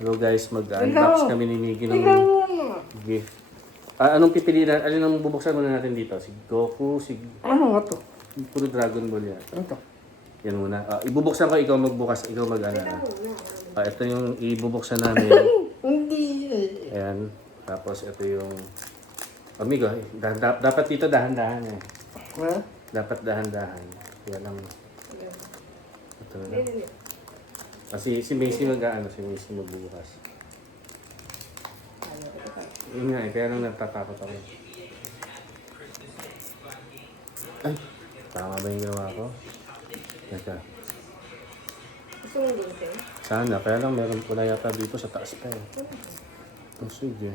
Hello guys, mag-unbox kami ni Miggy ng gift. Anong pipiliin? Alin ang bubuksan muna natin dito? Si Goku, si... Ano nga to? Puro Dragon Ball yan. Ano to? Yan muna. Ibubuksan ko, ikaw magbukas, ikaw mag-alala. Ito yung ibubuksan namin. Hindi. Ayan. Tapos ito yung... Amigo, dapat dito dahan-dahan eh. Ha? Dapat dahan-dahan. Yan ang... Ito na. Kasi si Macy si Macy magbubukas. Yun nga eh, kaya nang natatakot ako. Ay! Tama ba yung ginawa ko? Teka. Gusto mo din sa'yo? Sana, kaya lang meron pula yata dito sa taas pa eh. Oh, sige.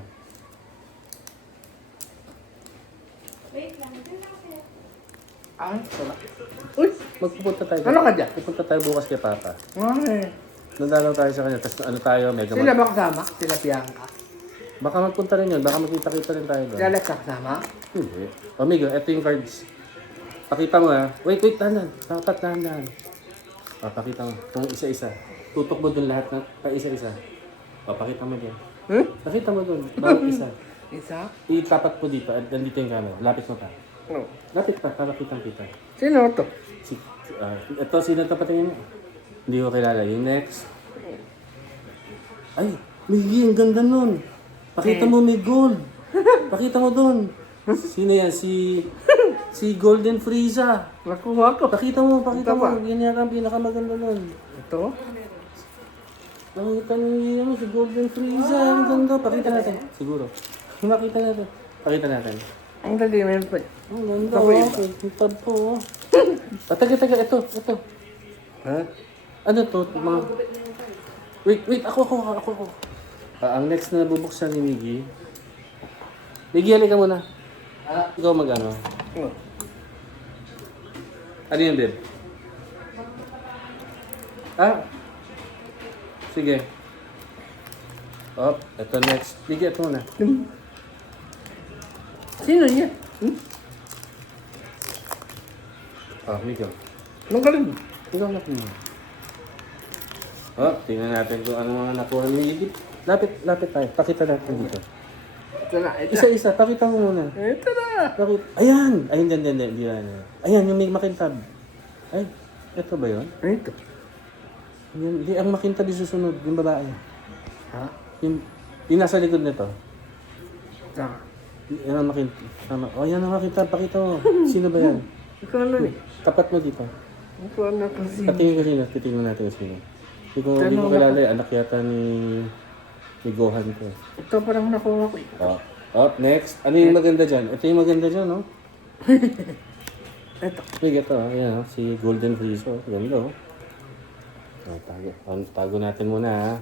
Wait lang, dyan ako sa'yo. Wala. Uy! Magpupunta tayo. Ano ka dyan? Pupunta tayo bukas kay Papa. Ay. Nandalaw tayo sa kanya. Tapos ano tayo, mega Sila ba kasama? Sila Bianca? Baka magpunta rin yun. Baka magkita-kita rin tayo doon. Sila Alexa kasama? Hindi. Amigo, ito yung cards. Pakita mo ha. Wait, dahan-dahan. Dapat dahan-dahan. Pakita mo. Kung isa-isa. Tutok mo dun lahat na isa-isa. Pakita mo dyan. Pakita mo dun. Bawat isa. Isa? Itapat mo dito. Nandito yung camera. Lapit mo pa. No. Lapit pa para kitang-kita. Sino to? Ito, sino ito patingin mo? Hindi ko kilala. Yung next. Ay, Miggy, ang ganda nun. Pakita mo may gold. Pakita mo dun. Sino yan? Si Golden Frieza. Nakuha ko. Pakita mo. Ito pa. Yan yata ang pinakamaganda nun. Ito? Nakita niyo yun, si Golden Frieza. Ang ganda. Pakita natin. Siguro. Makita natin. Pakita natin. Ang dali, meron pa. Ang ganda. Ito pa Oh. iba. Yung tab po. Oh. Taga. Ito. Ha? Ano to? Mga... Wait. Ako. Ang next na bubuksan ni Miggy. Miggy, halika muna. Ikaw mag-ano? Oh. Ano yun, babe? Sige. Ito next. Miggy, ito muna. Sino niya? Miggy. Anong galing? Ikaw na muna. Tingnan natin kung ano mga nakuha ni Miggy. Lapit tayo. Pakita natin dito. Ito na. Isa-isa. Pakita mo muna. Ito na. Ayan! Ayun, hindi yan. Ayan, yung may makintab. Ay, ito ba yun? Ito. Hindi, ang makintab yung susunod, yung babae. Ha? Yung nasa likod nito. Saka. Yan ang makintab. Tama. Yan ang makintab. Pakita mo. Sino ba yan? Ikaw ano eh? Tapat mo dito. Ikaw ano kasi. Patingin ko sino. Titingnan natin kung sino. Hindi ko kilala eh. Anak yata ni Gohan ko. Ito parang nakuha ko eh. Next. Ano yung maganda dyan? Ito yung maganda dyan, no? Ito. Wait, ito. Ayan, si Golden Frieza. Ganda, oh. Tago natin muna, ha.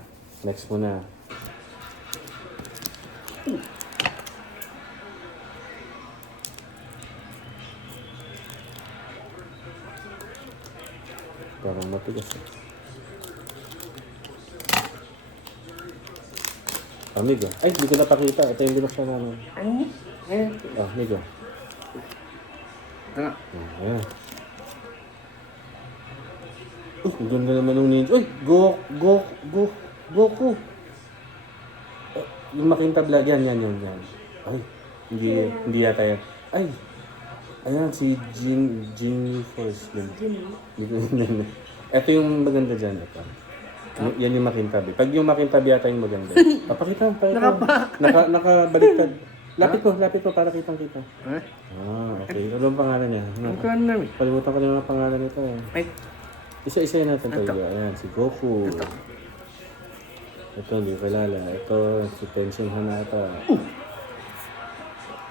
Next muna. Parang matigas, eh. Amigo. Ay, hindi ko napakita. Ito yung binuksan namin. Ano? Amigo. Ito na. Ayan. Ang ganda naman ng ninja. Uy! Goku! Yung makintab lang. Yan. Ay, hindi yata yan. Ay! Ayan, si Jin Force. Ito yung maganda dyan. Ito. Yan yung makintab. Pag yung makintab yata yung maganda. Pakita. Nakabaliktad. Lapit ko para kitang-kita. Okay. Ano ang pangalan niya? Ito na eh. Kalimutan ko na yung pangalan nito. Ay. Isa-isa natin tayo. Ayan, si Goku. Ito, hindi ko kilala. Ito, si Tenshin Hanata.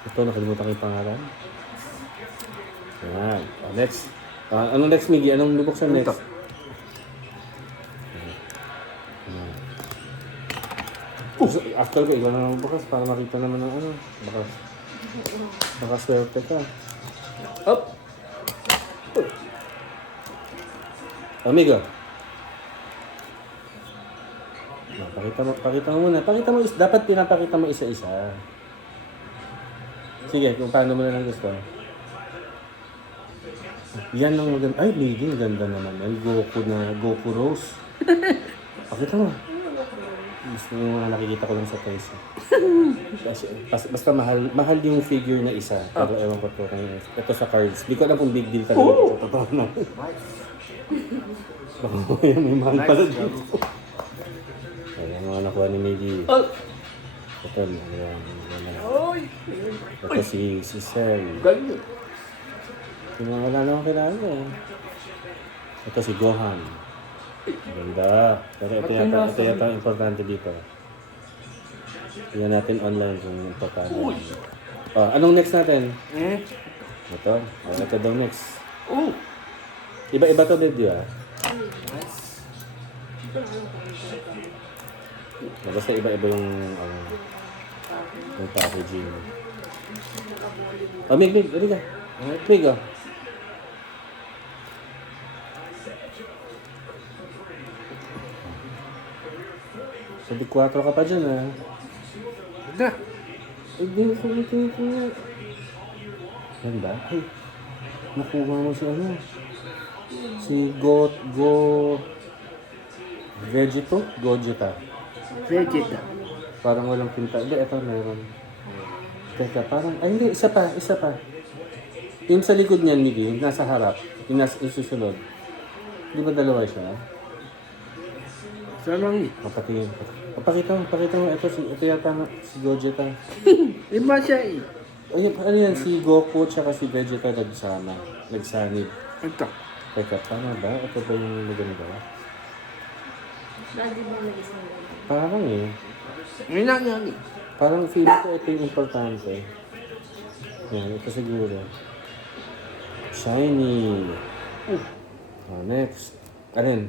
Ito, nakalimutan ko yung pangalan. Ayan. Next. Anong next, Miggy? Anong bubuksan next? After ko, ikaw na lang bukas para makita naman ng ano. Baka swerte ka. Up! Amigo. Pakita mo muna. Dapat pinapakita mo isa-isa. Sige, kung paano mo na lang gusto. Yan ang maganda. Ay, Miggy, ganda naman. Ay, Goku Rose. Pakita mo. Gusto yung mga nakikita ko lang sa toys. Basta mahal yung figure na isa. Pero ewan ko to kung ito sa cards. Di ko alam kung big deal talaga ito sa totoo na. Baka may mahal pala dito. Ayan mga nakuha ni Miggy. Ito, ayan. Ito si Sel. Ganyan. Yung mga wala naman kilala eh. Ito si Gohan. Ganda. Pero ito yata ang importante dito. Tingnan natin online kung importante. Anong next natin? Ito. Ito daw next. Iba-iba to video ah. Basta iba-iba yung packaging. Mig, ano ka? Mig, oh. Sabi 4 ka pa dyan, ah. Ganda. Hindi ko ito. Yan ba? Ay, nakuha mo si ano? Si Gogeta. Vegeta. Parang walang pinta. Hindi, ito meron. Teka, parang, ay hindi, isa pa. Yung sa likod niyan, Miggy, yung nasa harap, yung yung susunod. Di ba dalawa siya? Saan lang eh? Papatingin. Pakita mo. Ito yata nga, si Gogeta. Iba siya eh. Ano yan, si Goku tsaka si Vegeta nagsanib. Ito. Teka, tama ba? Ito ba yung maganda? Lagi ba nag-isang Parang eh. Ngayon lang yan eh. Parang feeling ko ito yung importante. Yan, ito siguro. Shiny. Next. Alin?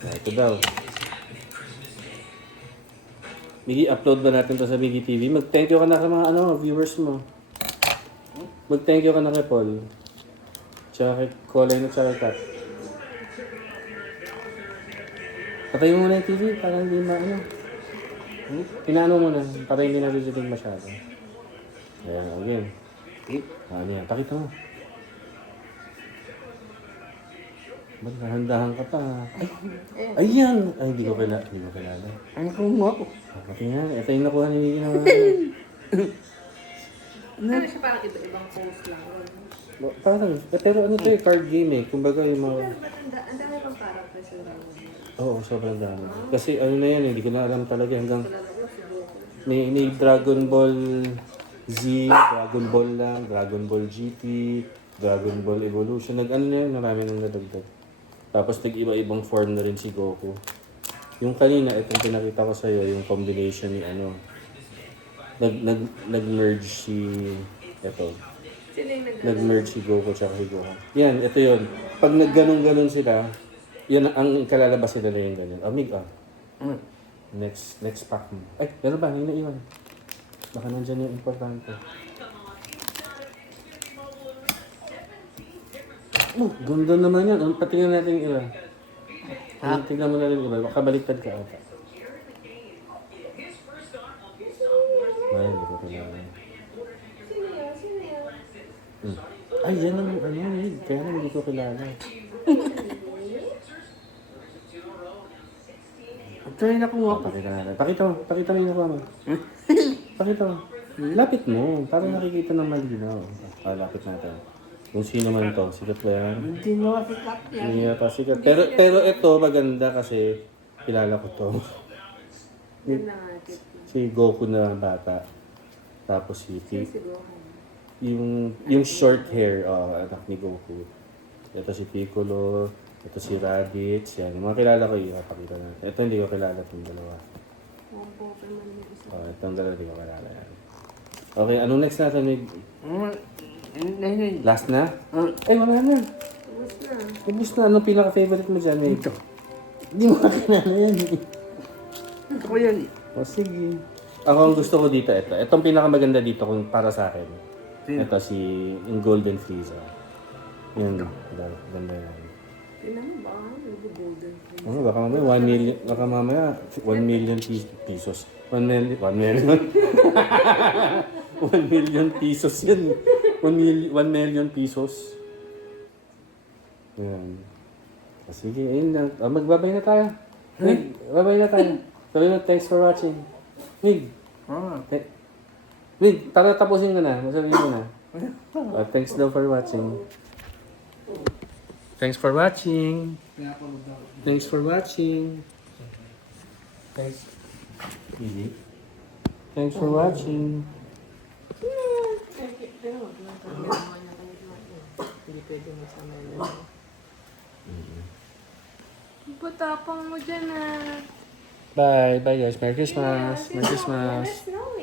Ito daw. Miggy, upload ba natin to sa Miggy TV? Mag-thank you ka na sa mga viewers mo. Mag-thank you ka na kay Paul. Tsaka kay Colin at tsaka kay Kat. Patayin mo muna yung TV para hindi Pinaano mo na para hindi naririnig masyado. Ayan, again. Ano yan? Pakita mo. Ba't nahandahan ka pa? Ay, ayan! Ay, hindi ko kilala. Ano kung mo ako? Pati nga, ito yung nakuha ni Miggy naman. Ano siya parang iba-ibang post lang. Parang, pero ano to card game eh. Kumbaga yung mga... Ang dami pang characters sa Dragon Ball. Oo, sobrang dami. Kasi ano na yan, hindi ko na alam talaga hanggang... Talaga si Goku. May Dragon Ball Z, Dragon Ball lang, Dragon Ball GT, Dragon Ball Evolution. Nag-ano na yun, marami nang nadagdag. Tapos nag-iba-ibang form na rin si Goku. Yung kanina, itong pinakita ko sa'yo, yung combination ni nag-merge si... Ito. Sino yung Nag-merge si Goku tsaka si Gohan. Yan, ito yun. Pag nagganon-ganon sila, yan ang kalalabas nila na yung ganyan. Mig, Next pack mo. Ay, pero ba? Hindi na iwan. Baka nandyan yung importante. Ganda naman yan. Patingnan natin yung iba. Tingnan mo na rin yung iba. Baka baliktad ka ata. Ay, hindi ko kilala. Sino yan? Ay, yan ang kaya lang hindi ko kilala. Ito yung nakuha ko. Pakita mo yung nakuha mo. Pakita mo. Lapit mo, para nakikita ng malinaw. Lapit natin. Kung sino man to, sikat ba yan? Hindi mo masikat yan. Hindi yata sikat. Pero ito maganda kasi kilala ko to. Yan na nga. Si Goku na bata. Tapos si Si Gohan. yung short hair, anak ni Goku. Ito si Piccolo, ito si Raditz, yan. Yung mga kilala ko yung pakita natin. Ito hindi ko kilala itong dalawa. Ang Pokemon yung isa. Itong dalawa hindi ko kilala yan. Okay, anong next natin? Last na? Ay, wala na. Tapos na. Ubus na. Anong pinaka-favorite mo dyan? Ito. Hindi mo kakilala yan eh. Ito ko yan eh. O sige. Ako ang gusto ko dito, ito. Itong pinakamaganda dito kung para sa akin. Ito si yung Golden Frieza. Yun. Ganda yan. Tingnan mo ba? Nag-golden. Baka mamaya 1 million pesos. 1 million 1 million pesos yan. 1 million pesos. Yan. Sige, ayun na. Magbabay na tayo. Babay na tayo. Sabi mo, thanks for watching. Mig, Ah. Mig, para tapusin ko na. Masabihin ko na. Thanks daw for watching. Thanks for watching. Thanks for watching. Thanks. Easy. Thanks for watching. Hindi pwede magsama yun. Patapang mo dyan ah. Bye. Bye guys. Merry Christmas. Merry Christmas. Let us know